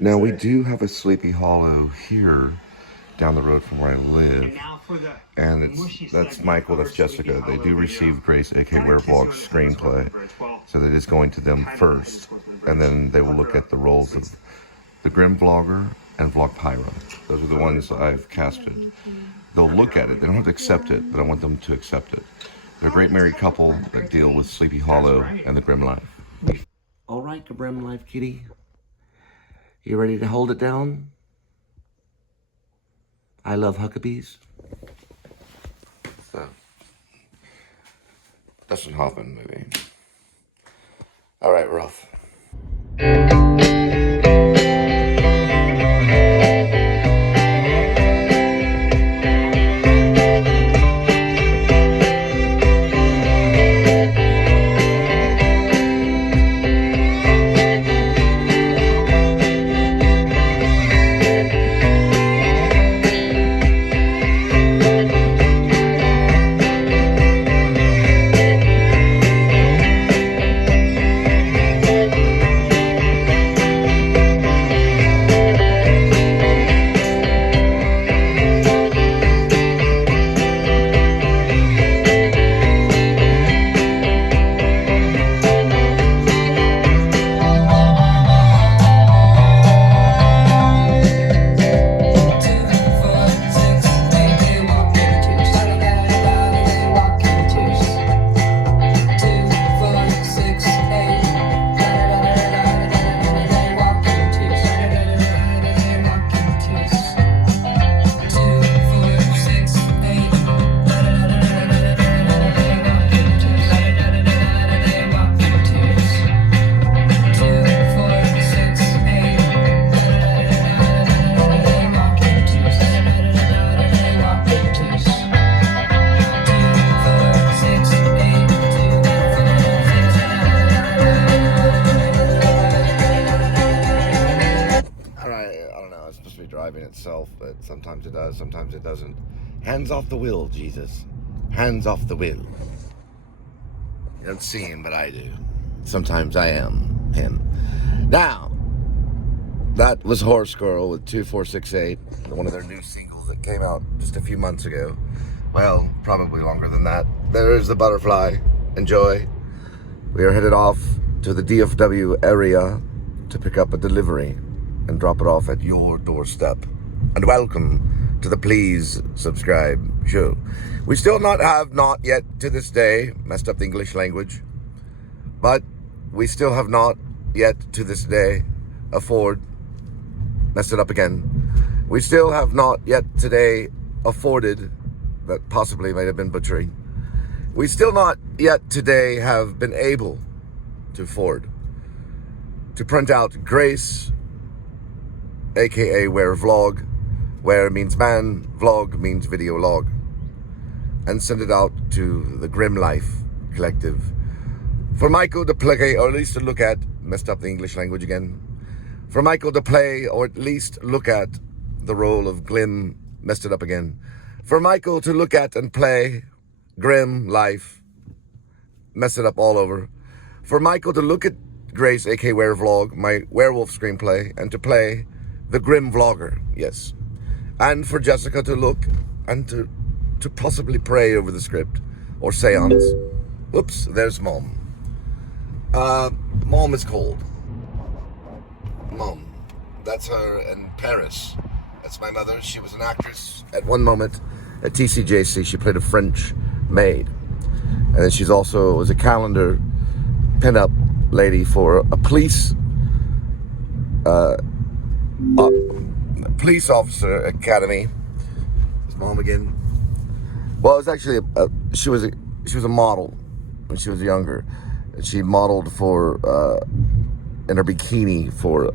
Now we do have a Sleepy Hollow here down the road from where I live, and that's Michael, that's Jessica. They do receive Grace, aka Werevlog's screenplay, so that is going to them first, and then they will look at the roles of the Grim Vlogger and Vlog Pyro. Those are the ones I've casted. They'll look at it. They don't have to accept it, but I want them to accept it. They're a great married couple that deal with Sleepy Hollow and the Grim Life. All right, the Grim Life kitty. You ready to hold it down? I love Huckabees. So, Dustin Hoffman movie. All right, we're off. Itself, but sometimes it does, sometimes it doesn't. Hands off the wheel, Jesus. Hands off the wheel. You don't see him, but I do. Sometimes I am him. Now, that was Horse Girl with 2468, one of their new singles that came out just a few months ago. Well, probably longer than that. There is the Butterfly. Enjoy. We are headed off to the DFW area to pick up a delivery and drop it off at your doorstep. And welcome to the Please Subscribe show. We still not yet to this day messed up the English language, but we still have not yet to this day messed it up again. We still have not yet today afforded, that possibly might have been butchering. We still not yet today have been able to afford to print out Grace, aka Werevlog. Where means man, vlog means video log, and send it out to the Grim Life Collective for Michael to play, or at least to look at, messed up the English language again, for Michael to play, or at least look at the role of Glim, messed it up again, for Michael to look at and play Grim Life, messed it up all over, for Michael to look at Grace, aka Werevlog, my werewolf screenplay, and to play the Grim Vlogger, yes. And for Jessica to look and to possibly pray over the script or seance. Whoops, there's Mom. Mom is cold. Mom. That's her in Paris. That's my mother. She was an actress at one moment at TCJC. She played a French maid. And then she's also was a calendar pin-up lady for a police officer academy. His mom again. Well, it was actually she was a model when she was younger, and she modeled for in her bikini for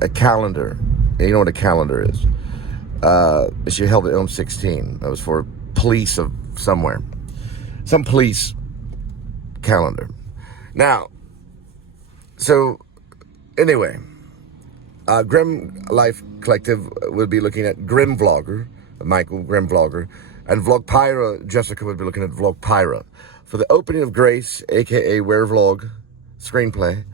a calendar. And you know what a calendar is? She held it on 16. That was for police of somewhere, some police calendar. Now, so anyway. Grim Life Collective will be looking at Grim Vlogger, Michael, Grim Vlogger, and Vlog Pyra, Jessica would be looking at Vlog Pyra. For the opening of Grace, aka Werevlog screenplay,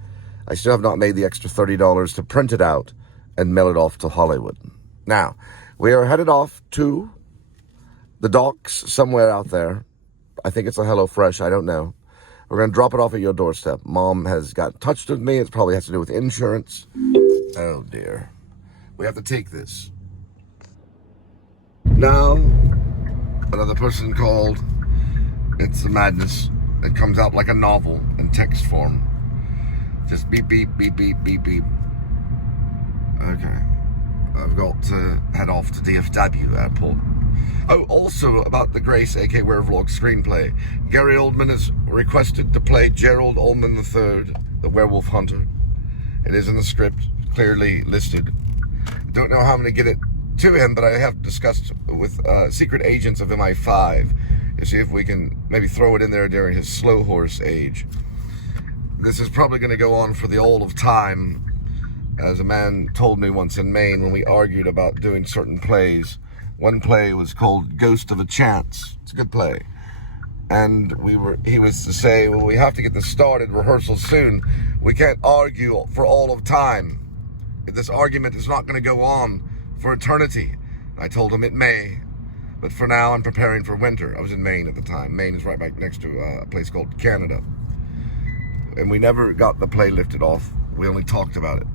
I still have not made the extra $30 to print it out and mail it off to Hollywood. Now, we are headed off to the docks somewhere out there. I think it's a HelloFresh. I don't know. We're going to drop it off at your doorstep. Mom has got in touch with me. It probably has to do with insurance. Oh, dear. We have to take this. Now, another person called. It's the madness. It comes out like a novel in text form. Just beep, beep, beep, beep, beep, beep. Okay. I've got to head off to DFW Airport. Oh, also about the Grace A.K. Werevlog screenplay. Gary Oldman has requested to play Gerald Ullman III, the werewolf hunter. It is in the script, clearly listed. Don't know how I'm going to get it to him, but I have discussed with secret agents of MI5 to see if we can maybe throw it in there during his slow horse age. This is probably going to go on for the all of time, as a man told me once in Maine when we argued about doing certain plays. One play was called Ghost of a Chance. It's a good play. And he was to say, well, we have to get this started, rehearsal soon. We can't argue for all of time. This argument is not going to go on for eternity. I told him it may, but for now I'm preparing for winter. I was in Maine at the time. Maine is right back next to a place called Canada. And we never got the play lifted off. We only talked about it.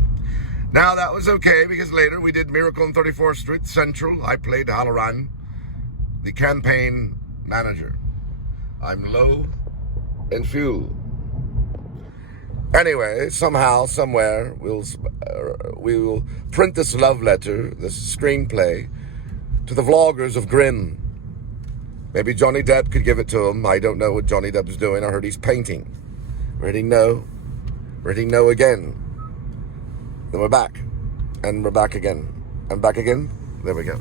Now that was okay, because later we did Miracle on 34th Street Central. I played Halloran, the campaign manager. I'm low in fuel. Anyway, somehow, somewhere, we will print this love letter, this screenplay, to the vloggers of Grimm. Maybe Johnny Depp could give it to him. I don't know what Johnny Depp's doing. I heard he's painting. Ready? No. Ready? No again. Then we're back. And we're back again. And back again. There we go.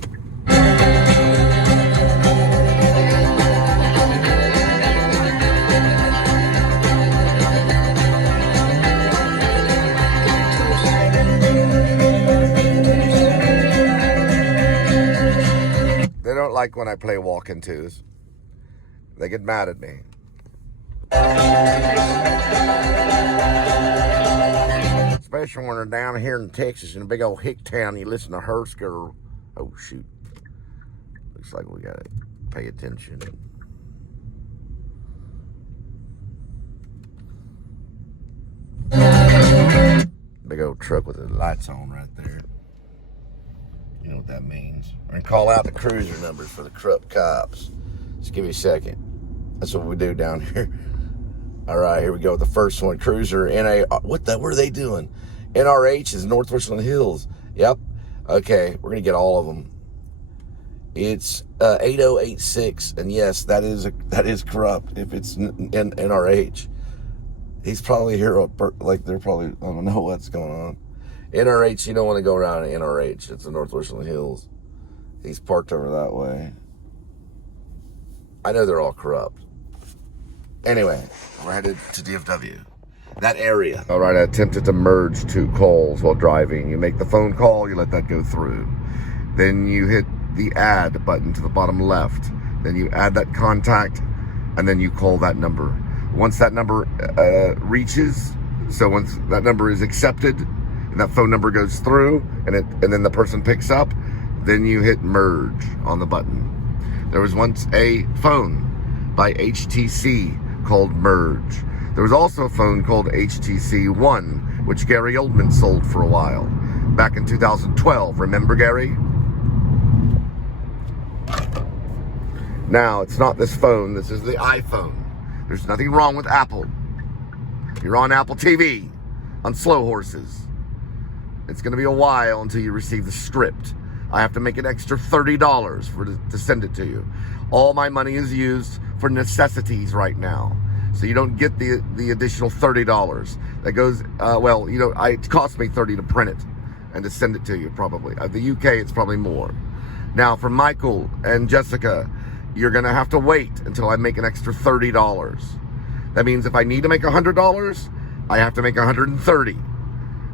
They don't like when I play walk-in twos. They get mad at me. Especially when they're down here in Texas in a big old hick town, you listen to her girl. Oh, shoot. Looks like we gotta pay attention. Big old truck with the lights on right there. You know what that means. We're gonna call out the cruiser numbers for the corrupt cops. Just give me a second. That's what we do down here. All right, here we go with the first one. Cruiser NA. What are they doing? NRH is North Richland Hills. Yep. Okay, we're gonna get all of them. It's 8086, and yes, that is corrupt. If it's NRH, he's probably here. Like they're probably, I don't know what's going on. NRH, you don't want to go around NRH. It's the North Richland Hills. He's parked over that way. I know they're all corrupt. Anyway, we're headed to DFW. That area. All right, I attempted to merge two calls while driving. You make the phone call, you let that go through. Then you hit the add button to the bottom left. Then you add that contact, and then you call that number. Once that number reaches, so once that number is accepted, and that phone number goes through, and then the person picks up, then you hit merge on the button. There was once a phone by HTC called Merge. There was also a phone called HTC One, which Gary Oldman sold for a while, back in 2012. Remember, Gary? Now, it's not this phone. This is the iPhone. There's nothing wrong with Apple. You're on Apple TV, on Slow Horses. It's going to be a while until you receive the script. I have to make an extra $30 to send it to you. All my money is used for necessities right now. So you don't get the additional $30. That goes, it cost me $30 to print it and to send it to you, probably. The UK, it's probably more. Now, for Michael and Jessica, you're going to have to wait until I make an extra $30. That means if I need to make $100, I have to make $130.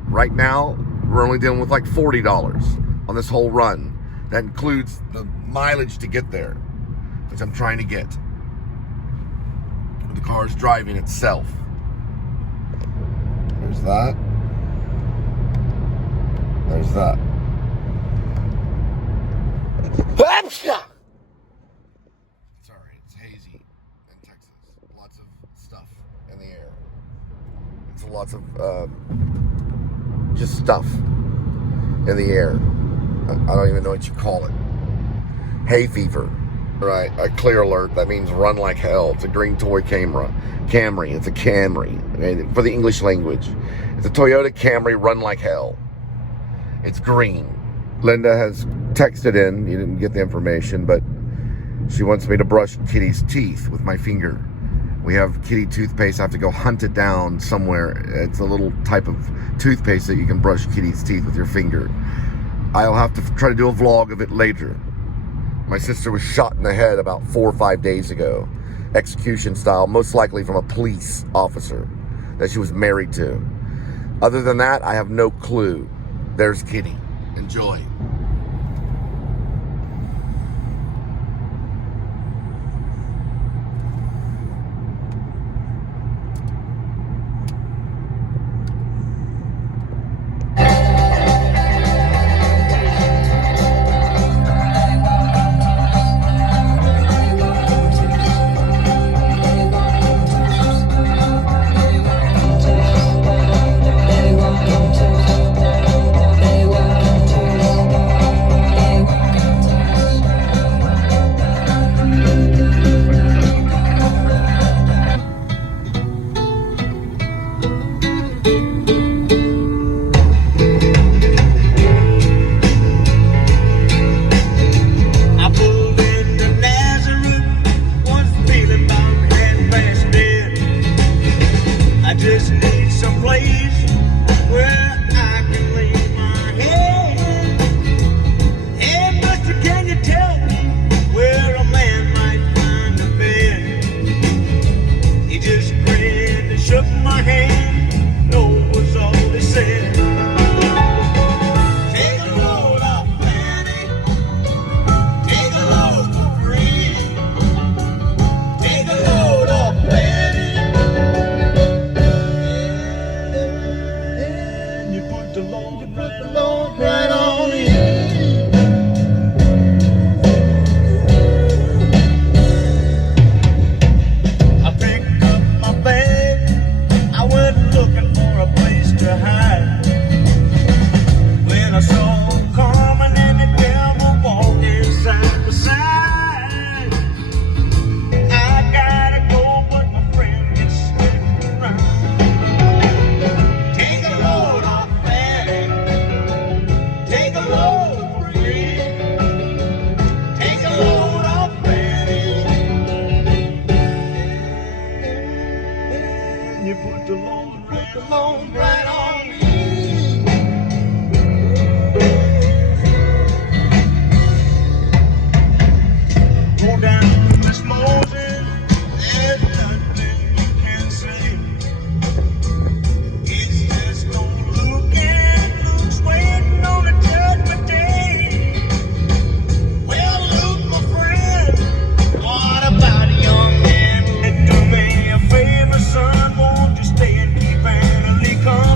Right now, we're only dealing with like $40 on this whole run. That includes the mileage to get there, which I'm trying to get. The car's driving itself. There's that. There's that. Sorry, it's hazy in Texas. Lots of stuff in the air. It's lots of just stuff in the air. I don't even know what you call it. Hay fever. Right, a clear alert. That means run like hell. It's a green toy Camry. It's a Camry for the English language. It's a Toyota Camry run like hell. It's green. Linda has texted in. You didn't get the information, but she wants me to brush Kitty's teeth with my finger. We have kitty toothpaste. I have to go hunt it down somewhere. It's a little type of toothpaste that you can brush Kitty's teeth with your finger. I'll have to try to do a vlog of it later. My sister was shot in the head about 4 or 5 days ago, execution style, most likely from a police officer that she was married to. Other than that, I have no clue. There's Kitty. Enjoy. Son, won't you stay and keep Annalie calm?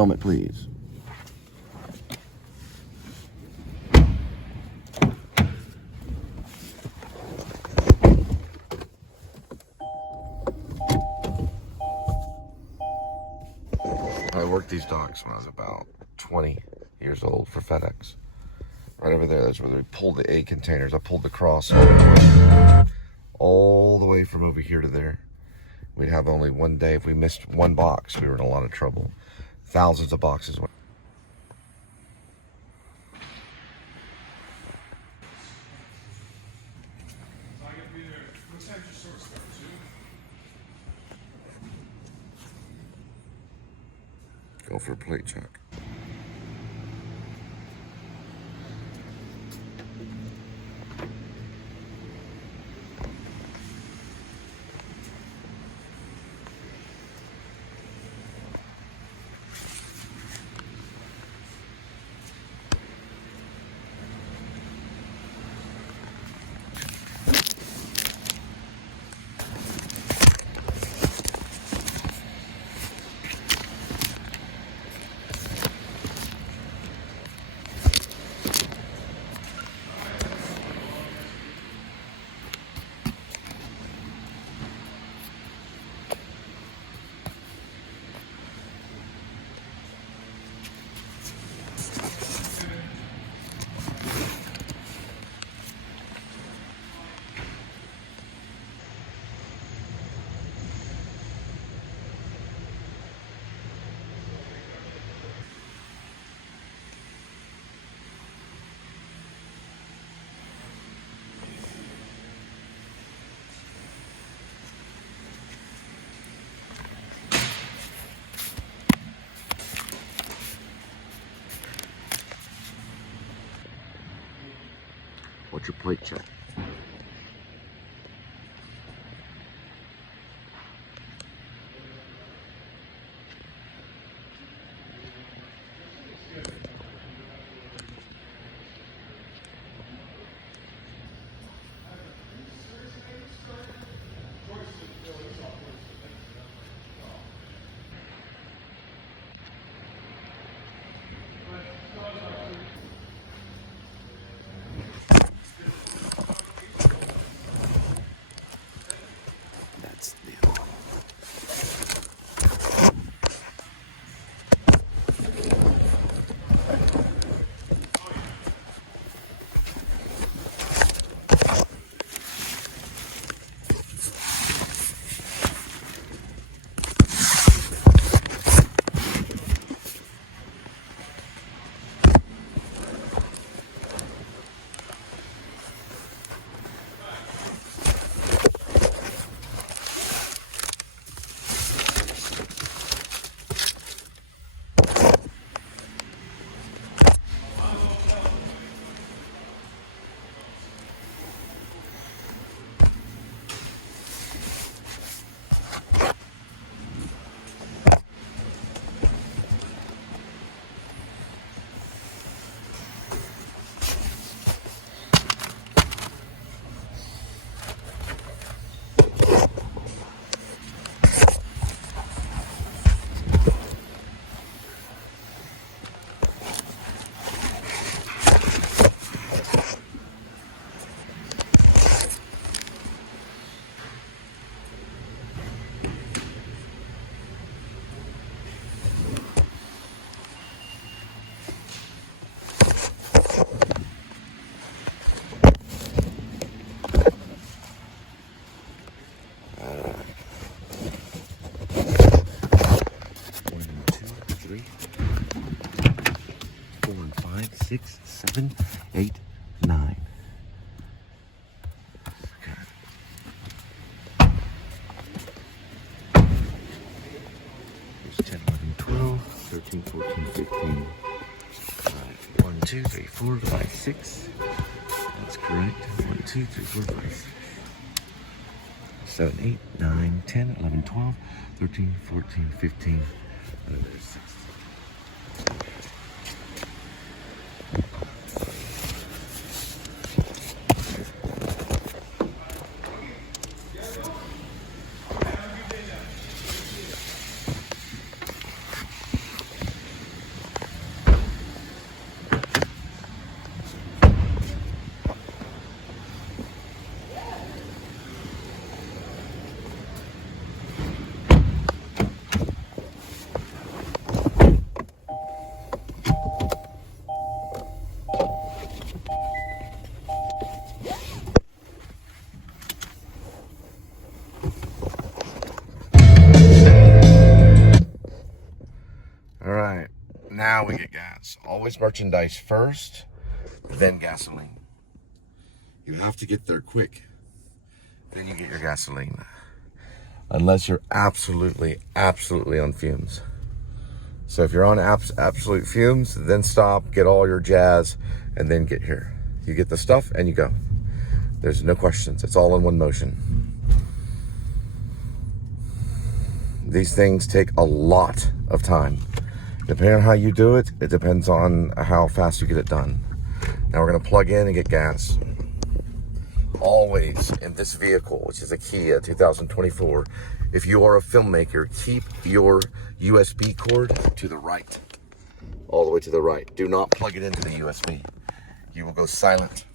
moment, please. I worked these docks when I was about 20 years old for FedEx. Right over there, that's where they pulled the A containers. I pulled the cross all the way from over here to there. We'd have only one day. If we missed one box, we were in a lot of trouble. Thousands of boxes went. Go for a plate check. What's your plate check? Six, 7, 8, 9. Okay. Here's 10, 11, 12, 13, 14, 15. 1, 2, 3, 4, 5, 6. That's correct. 1, 2, 3, 4, 5, 6. 7, 8, 9, 10, 11, 12, 13, 14, 15. There's 6. Now we get gas. Always merchandise first, then gasoline. You have to get there quick. Then you get your gasoline. Unless you're absolutely on fumes. So if you're on absolute fumes, then stop, get all your jazz, and then get here. You get the stuff and you go. There's no questions. It's all in one motion. These things take a lot of time. Depending on how you do it, it depends on how fast you get it done. Now we're gonna plug in and get gas. Always in this vehicle, which is a Kia 2024, if you are a filmmaker, keep your USB cord to the right. All the way to the right. Do not plug it into the USB. You will go silent.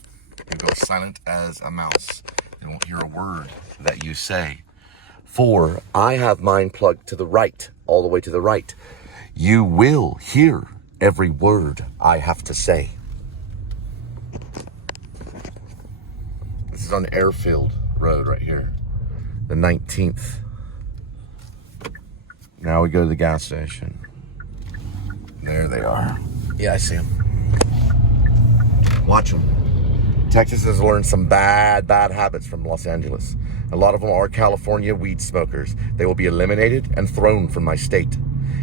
You go silent as a mouse. They won't hear a word that you say. 4, I have mine plugged to the right, all the way to the right. You will hear every word I have to say. This is on Airfield Road right here, the 19th. Now we go to the gas station. There they are. Yeah, I see them. Watch them. Texas has learned some bad habits from Los Angeles. A lot of them are California weed smokers. They will be eliminated and thrown from my state.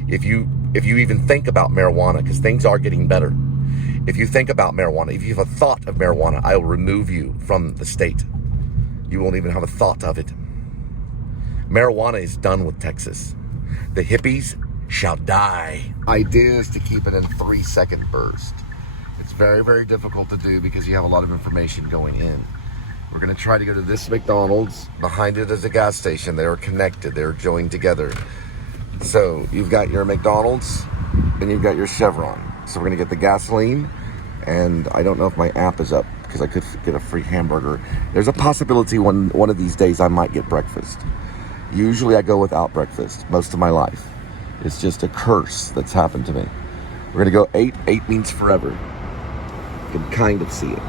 If you even think about marijuana, because things are getting better. If you think about marijuana, if you have a thought of marijuana, I will remove you from the state. You won't even have a thought of it. Marijuana is done with Texas. The hippies shall die. Idea is to keep it in 3-second bursts. It's very difficult to do because you have a lot of information going in. We're gonna try to go to this McDonald's. Behind it is a gas station. They are connected, they're joined together. So you've got your McDonald's and you've got your Chevron. So we're gonna get the gasoline, and I don't know if my app is up because I could get a free hamburger. There's a possibility one of these days I might get breakfast. Usually I go without breakfast most of my life. It's just a curse that's happened to me. We're gonna go 8. 8 means forever. You can kind of see it.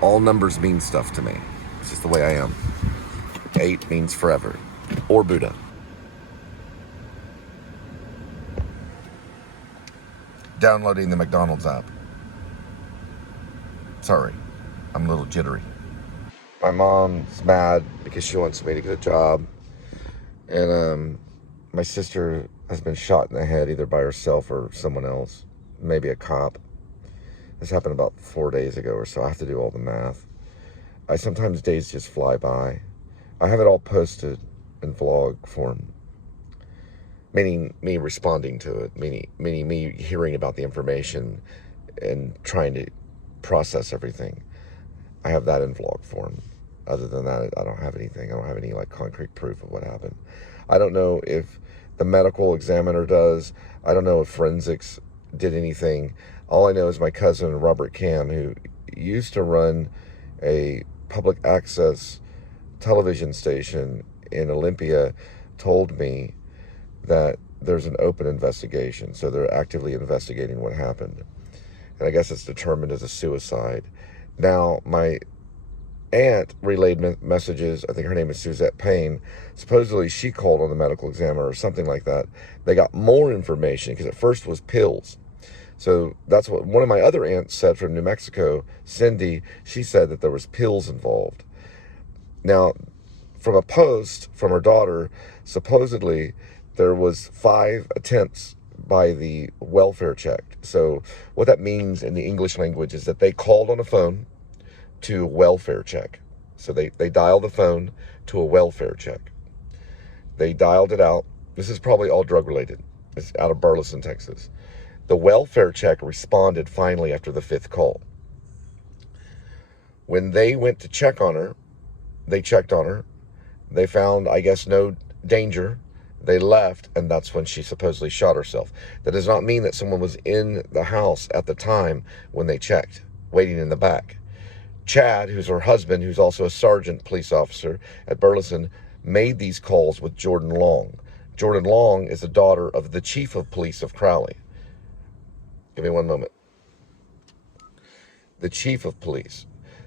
All numbers mean stuff to me. It's just the way I am. 8 means forever. Or Buddha. Downloading the McDonald's app. Sorry, I'm a little jittery. My mom's mad because she wants me to get a job. And my sister has been shot in the head either by herself or someone else. Maybe a cop. This happened about 4 days ago or so. I have to do all the math. Sometimes days just fly by. I have it all posted in vlog form. Meaning me responding to it. Meaning me hearing about the information and trying to process everything. I have that in vlog form. Other than that, I don't have anything. I don't have any concrete proof of what happened. I don't know if the medical examiner does. I don't know if forensics did anything. All I know is my cousin, Robert Cam, who used to run a public access television station in Olympia, told me that there's an open investigation. So they're actively investigating what happened. And I guess it's determined as a suicide. Now, my aunt relayed messages. I think her name is Suzette Payne. Supposedly she called on the medical examiner or something like that. They got more information because at first it was pills. So that's what one of my other aunts said from New Mexico, Cindy. She said that there was pills involved. Now, from a post from her daughter, supposedly there was 5 attempts by the welfare check. So what that means in the English language is that they called on a phone to welfare check. So they dialed the phone to a welfare check. They dialed it out. This is probably all drug related. It's out of Burleson, Texas. The welfare check responded finally after the 5th call. When they went to check on her, they checked on her. They found, I guess, no danger. They left, and that's when she supposedly shot herself. That does not mean that someone was in the house at the time when they checked, waiting in the back. Chad, who's her husband, who's also a sergeant police officer at Burleson, made these calls with Jordan Long. Jordan Long is the daughter of the chief of police of Crowley. Give me one moment. The chief of police.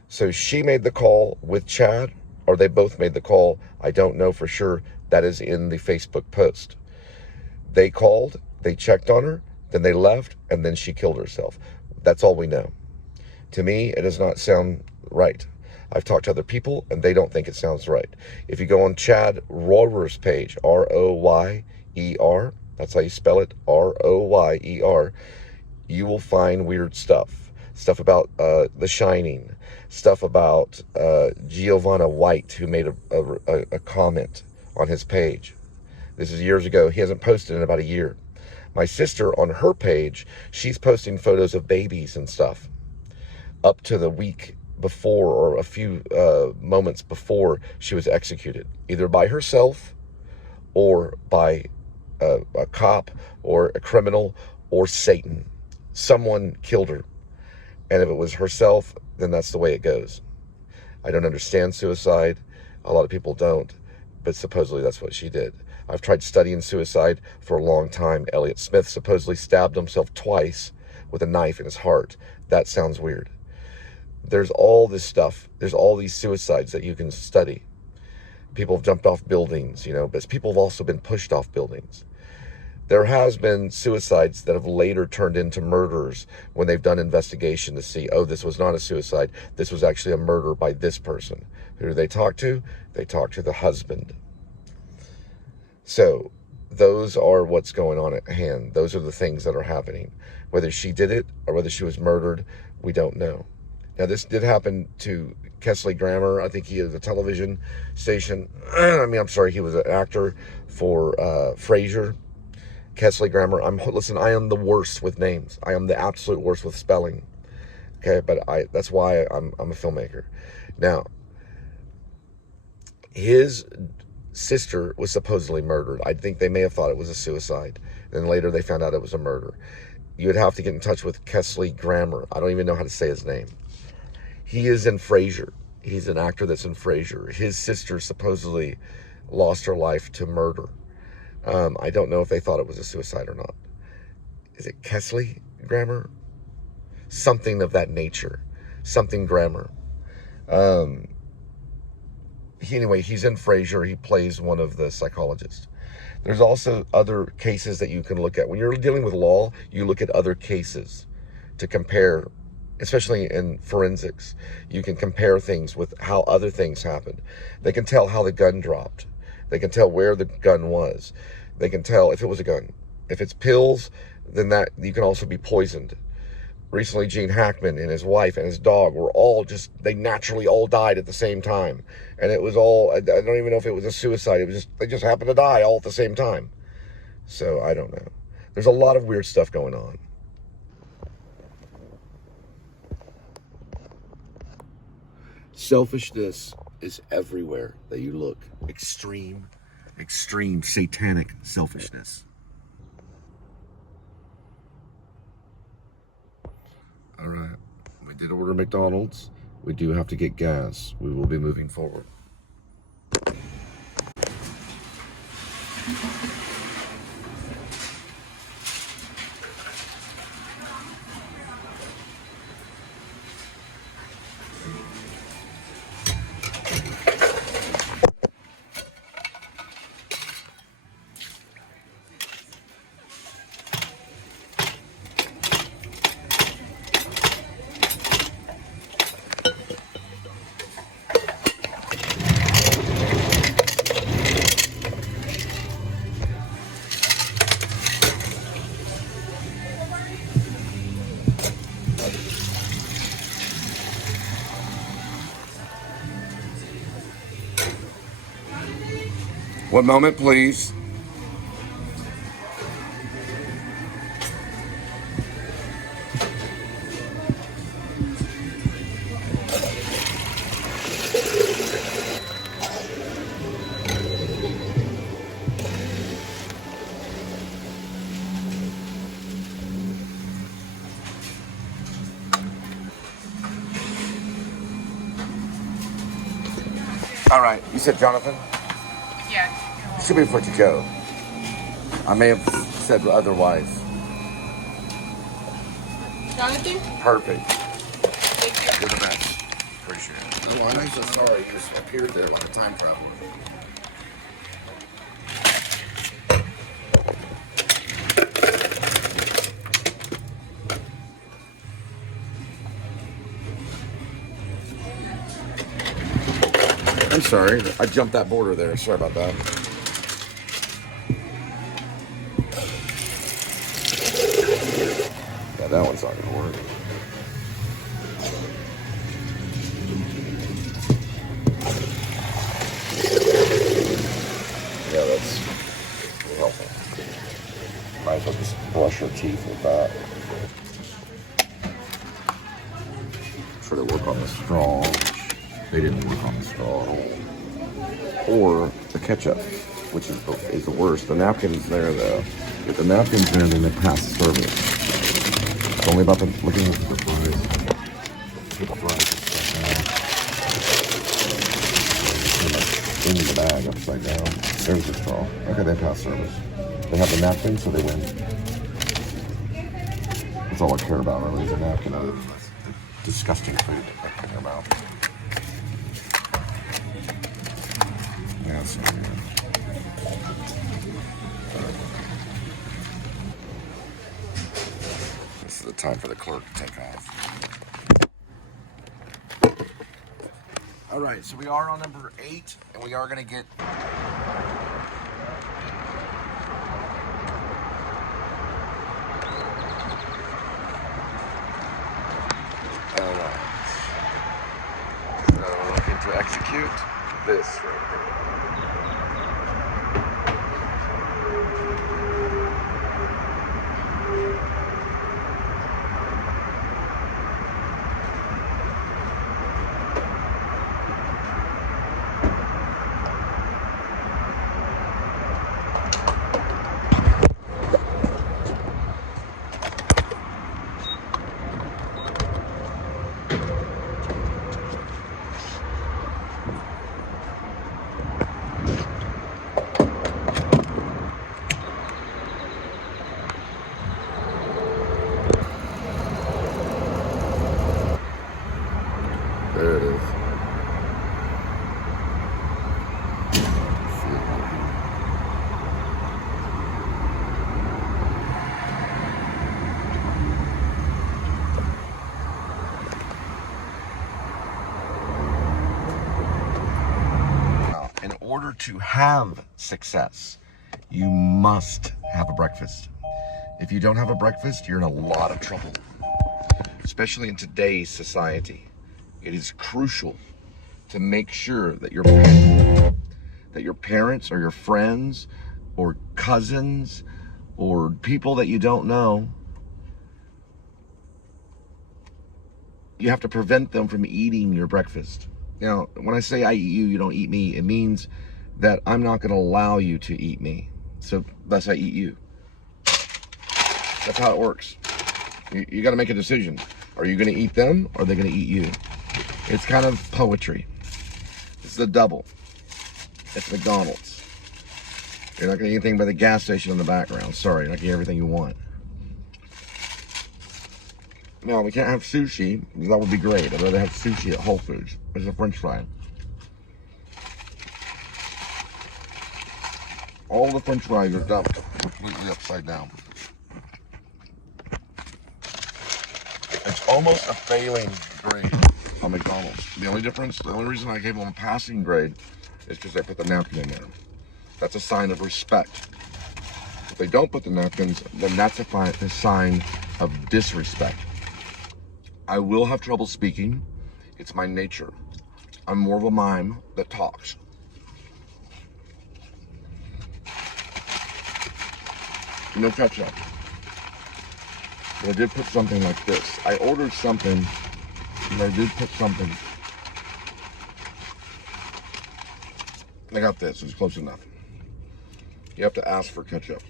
So she made the call with Chad, or they both made the call. I don't know for sure. That is in the Facebook post. They called They checked on her, then they left, and then she killed herself. That's all we know. To me, it does not sound right. I've talked to other people, and they don't think it sounds right. If you go on Chad Royer's page, R-O-Y-E-R, that's how you spell it, R-O-Y-E-R, you will find weird stuff. Stuff about The Shining. Stuff about Giovanna White, who made a comment on his page. This is years ago. He hasn't posted in about a year. My sister, on her page, she's posting photos of babies and stuff up to the week before or a few moments before she was executed, either by herself or by a cop or a criminal or Satan. Someone killed her. And if it was herself, then that's the way it goes. I don't understand suicide. A lot of people don't. But supposedly that's what she did. I've tried studying suicide for a long time. Elliot Smith supposedly stabbed himself twice with a knife in his heart. That sounds weird. There's all this stuff. There's all these suicides that you can study. People have jumped off buildings, but people have also been pushed off buildings. There has been suicides that have later turned into murders when they've done investigation to see, oh, this was not a suicide. This was actually a murder by this person. Who do they talk to? They talk to the husband. So those are what's going on at hand. Those are the things that are happening. Whether she did it or whether she was murdered, we don't know. Now, this did happen to Kesley Grammer. I think he is a television station. He was an actor for Frasier. Kesley Grammer. Listen, I am the worst with names. I am the absolute worst with spelling. Okay, but that's why I'm a filmmaker. Now, his sister was supposedly murdered. I think they may have thought it was a suicide. Then later they found out it was a murder. You would have to get in touch with Kesley Grammer. I don't even know how to say his name. He is in Frasier. He's an actor that's in Frasier. His sister supposedly lost her life to murder. I don't know if they thought it was a suicide or not. Is it Kesley Grammer? Something of that nature. Something Grammer. Anyway, he's in Frasier. He plays one of the psychologists. There's also other cases that you can look at. When you're dealing with law, you look at other cases to compare, especially in forensics. You can compare things with how other things happened. They can tell how the gun dropped. They can tell where the gun was. They can tell if it was a gun. If it's pills, then that you can also be poisoned. Recently, Gene Hackman and his wife and his dog were they naturally all died at the same time. And it was I don't even know if it was a suicide. They just happened to die all at the same time. So, I don't know. There's a lot of weird stuff going on. Selfishness is everywhere that you look. Extreme satanic selfishness. All right. We did order McDonald's. We do have to get gas. We will be moving forward. One moment, please. All right. You said Jonathan? Yeah. Should be for to go. I may have said otherwise. Jonathan? Perfect. Thank you. You're the best. Appreciate it. Oh, I'm so sorry. You just appeared there like a time traveler. I'm sorry, I jumped that border there. Sorry about that. Yeah, that one's not gonna work. Yeah, that's really helpful. Might as well just brush your teeth with that. Try to work on the straw. They didn't work on the straw at all. Or the ketchup, which is the worst. The napkin's there though. If the napkin's there, then they pass the service. It's only about the looking at the fries. Put the fries upside down. In the bag upside down. There's the straw. Okay, they pass service. They have the napkin, so they win. That's all I care about really is a napkin of disgusting food in your mouth. Yeah, that's not good. This is the time for the clerk to take off. All right, so we are on number 8, and we are going to get... All right. So we're looking to execute this right here. There it is. Now, in order to have success, you must have a breakfast. If you don't have a breakfast, you're in a lot of trouble, especially in today's society. It is crucial to make sure that your parents or your friends or cousins or people that you don't know, you have to prevent them from eating your breakfast. Now, when I say I eat you, you don't eat me, it means that I'm not going to allow you to eat me. So thus I eat you. That's how it works. You got to make a decision. Are you going to eat them or are they going to eat you? It's kind of poetry. It's the double. It's McDonald's. You're not going to get anything by the gas station in the background. Sorry, you're not going to get everything you want. No, we can't have sushi. That would be great. I'd rather have sushi at Whole Foods. There's a French fry. All the French fries are dumped completely upside down. It's almost a failing grade on McDonald's. The only reason I gave them a passing grade is because I put the napkin in there. That's a sign of respect. If they don't put the napkins, then that's a sign of disrespect. I will have trouble speaking. It's my nature. I'm more of a mime that talks. No ketchup. But I did put something like this. I ordered something, and I did put something. I got this. It's close enough. You have to ask for ketchup.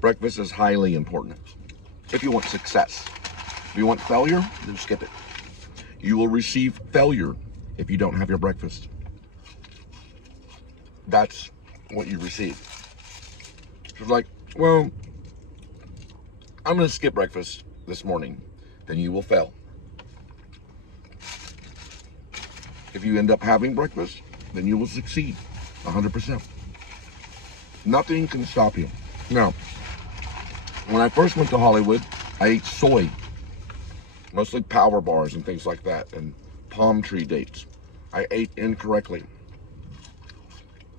Breakfast is highly important if you want success. If you want failure, then skip it. You will receive failure if you don't have your breakfast. That's what you receive. It's like, well, I'm going to skip breakfast this morning. Then you will fail. If you end up having breakfast, then you will succeed 100%. Nothing can stop you. Now, When I first went to Hollywood, I ate soy. Mostly power bars and things like that, and palm tree dates. I ate incorrectly.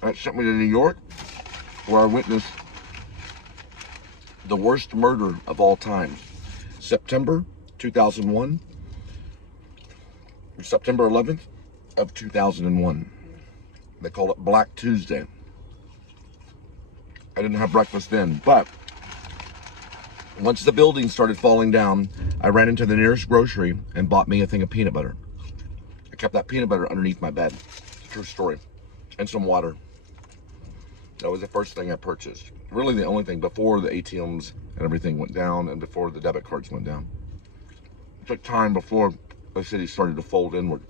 That sent me to New York, where I witnessed the worst murder of all time. September 2001, September 11th of 2001. They called it Black Tuesday. I didn't have breakfast then, but once the building started falling down, I ran into the nearest grocery and bought me a thing of peanut butter. I kept that peanut butter underneath my bed. It's a true story. And some water. That was the first thing I purchased. Really the only thing before the ATMs and everything went down and before the debit cards went down. It took time before the city started to fold inward.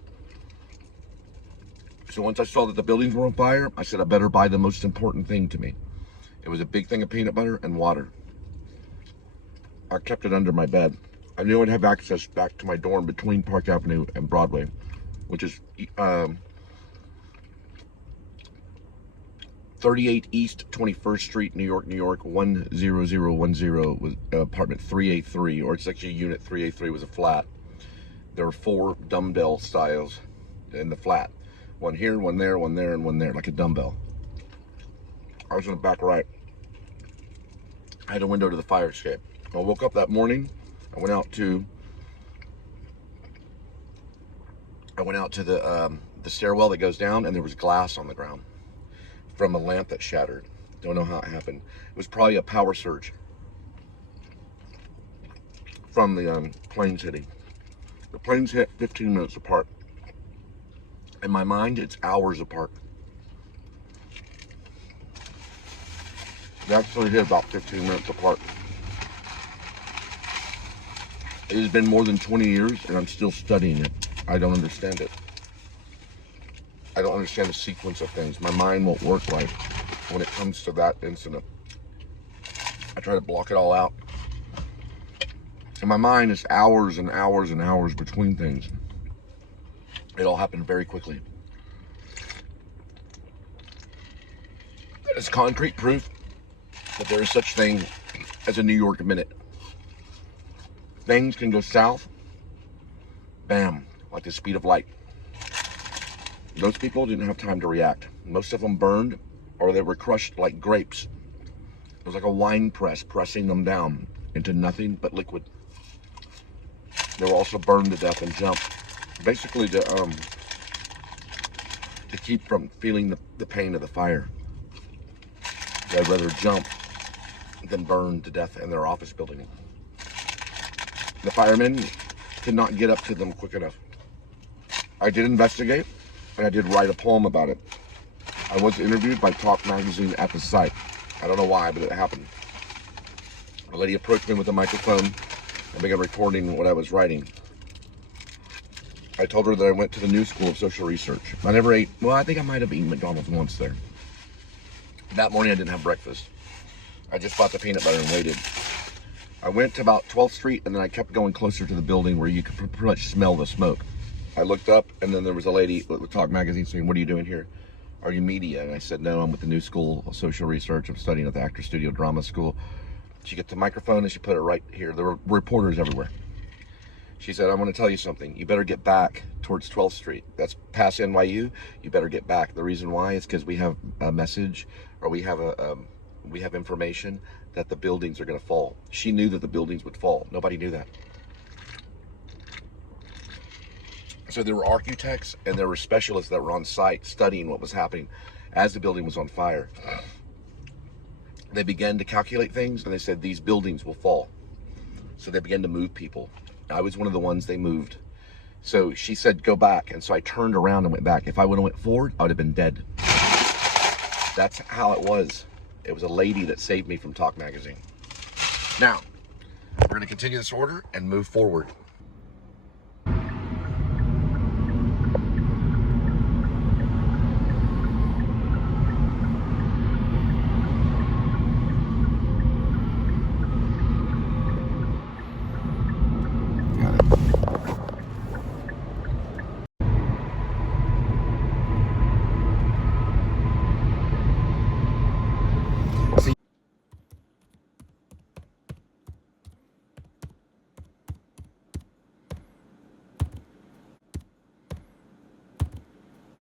So once I saw that the buildings were on fire, I said I better buy the most important thing to me. It was a big thing of peanut butter and water. I kept it under my bed. I knew I'd have access back to my dorm between Park Avenue and Broadway, which is 38 East 21st Street, New York, New York, 10010 was apartment 383, or it's actually unit 383 was a flat. There were 4 dumbbell styles in the flat. One here, one there, one there, and one there, like a dumbbell. I was in the back right. I had a window to the fire escape. I woke up that morning. I went out to the stairwell that goes down, and there was glass on the ground from a lamp that shattered. Don't know how it happened. It was probably a power surge from the planes hitting. The planes hit 15 minutes apart. In my mind, it's hours apart. They actually hit about 15 minutes apart. It has been more than 20 years, and I'm still studying it. I don't understand it. I don't understand the sequence of things. My mind won't work right when it comes to that incident. I try to block it all out. In my mind, it's hours and hours and hours between things. It all happened very quickly. It's concrete proof that there is such thing as a New York minute. Things can go south, bam, like the speed of light. Those people didn't have time to react. Most of them burned, or they were crushed like grapes. It was like a wine press pressing them down into nothing but liquid. They were also burned to death and jumped, basically to keep from feeling the pain of the fire. They'd rather jump than burn to death in their office building. The firemen could not get up to them quick enough. I did investigate, and I did write a poem about it. I was interviewed by Talk Magazine at the site. I don't know why, but it happened. A lady approached me with a microphone and began recording what I was writing. I told her that I went to the New School of Social Research. I never ate, well, I think I might have eaten McDonald's once there. That morning I didn't have breakfast. I just bought the peanut butter and waited. I went to about 12th Street, and then I kept going closer to the building where you could pretty much smell the smoke. I looked up, and then there was a lady with Talk Magazine saying, "What are you doing here? Are you media?" And I said, "No, I'm with the New School of Social Research. I'm studying at the Actor Studio Drama School." She got the microphone, and she put it right here. There were reporters everywhere. She said, "I want to tell you something. You better get back towards 12th Street. That's past NYU. You better get back. The reason why is because we have a message, or we have information that the buildings are going to fall." She knew that the buildings would fall. Nobody knew that. So there were architects and there were specialists that were on site studying what was happening as the building was on fire. They began to calculate things, and they said these buildings will fall. So they began to move people. I was one of the ones they moved. So she said, "Go back." And so I turned around and went back. If I would have went forward, I would have been dead. That's how it was. It was a lady that saved me from Talk Magazine. Now, we're going to continue this order and move forward.